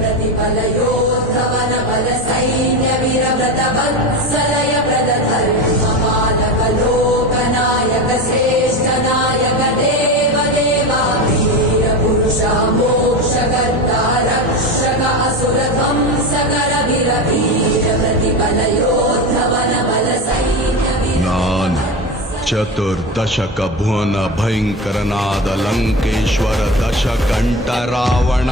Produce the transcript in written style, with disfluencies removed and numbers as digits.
प्रतिफलयोद्धवन बल सैन्य वीरव्रत वत्सलय प्रद धर्म पालक लोकनायक श्रेष्ठ नायक देव देवा वीर पुरुष मोक्षकर्ता रक्षक असुर ध्वंसकर वीर वीर प्रतिफलयोद्धवन बल सैन्य ನಾನು ಚತುರ್ದಶಕ ಭುವನ ಭಯಂಕರನಾದ ಲಂಕೇಶ್ವರ ದಶಕಂಠ ರಾವಣ.